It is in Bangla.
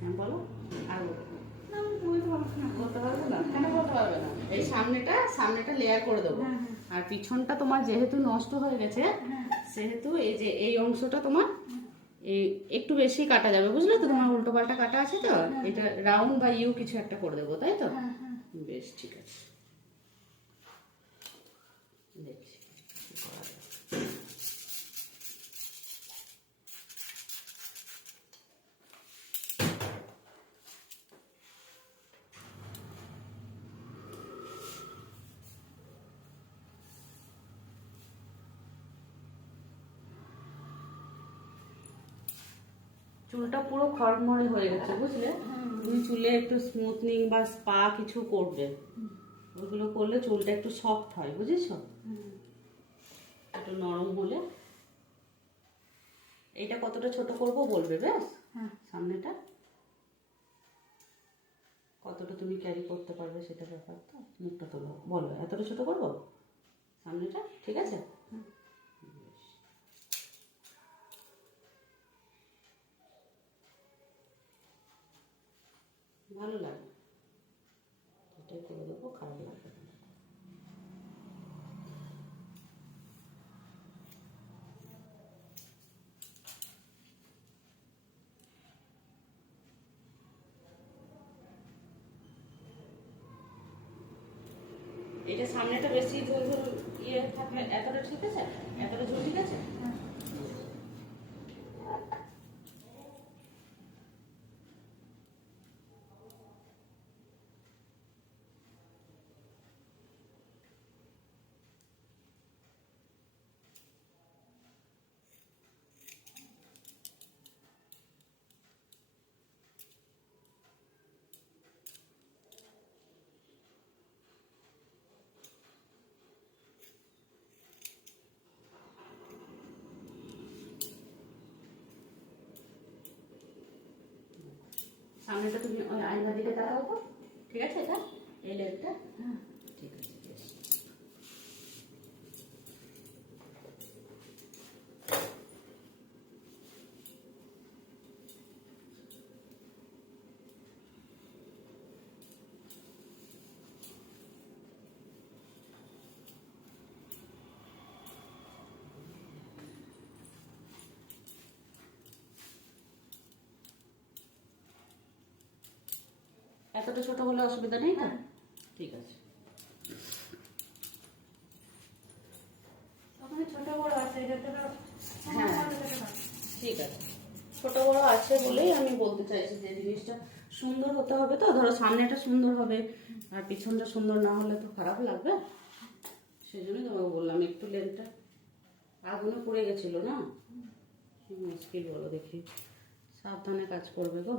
হ্যাঁ বলো। আর বলতে পারবে না? কেন বলতে পারবে না? এই সামনেটা লেয়ার করে দেবো। আর পিছনটা তোমার যেহেতু নষ্ট হয়ে গেছে, সেহেতু এই যে এই অংশটা তোমার এই একটু বেশি কাটা যাবে, বুঝলে তো? তোমার উল্টো পাল্টা কাটা আছে তো, এটা রাউন্ড বা ইউ কিছু একটা করে দেবো, তাই তো? বেশ, ঠিক আছে, দেখছি কি করা যায়। চুলটা পুরো খড়মড়ে হয়ে গেছে, বুঝলে? তুমি চুলে একটু স্মুথনিং বা স্পা কিছু করবে, ওইগুলো করলে চুলটা একটু সফট হয়, বুঝেছো? একটু নরম হলে। এইটা কতটা ছোট করব বলবে, বেশ? সামনেটা কতটা তুমি ক্যারি করতে পারবে সেটা ব্যাপার তো। মুখটা তোলো, বলো এতটা ছোট করবো সামনেটা, ঠিক আছে? ভালো লাগে, এটাই করে দেবো, খারাপ লাগবে না। এটা সামনেটা বেশি ঝুল ঝুল ইয়ে থাকলে এতটা ঠিক আছে, এতটা ঝুল ঠিক আছে। সামনেটা তুমি ওই আয়নার দিকে তাকাও তো, ঠিক আছে? এটা এই লেগটা, ঠিক আছে, বেশ। এতটা ছোট হলে অসুবিধা নেই তো? ঠিক আছে। ছোট বড় আছে, হ্যাঁ ঠিক আছে, ছোট বড় আছে বলেই আমি বলতে চাইছি যে জিনিসটা সুন্দর হতে হবে তো। ধরো সামনেটা সুন্দর হবে আর পিছনটা সুন্দর না হলে তো খারাপ লাগবে, সেই জন্য তোমাকে বললাম একটু লেন্থটা। আগুনে পড়ে গেছিল না, মুশকিল, বলো দেখি। সাবধানে কাজ করবে গো।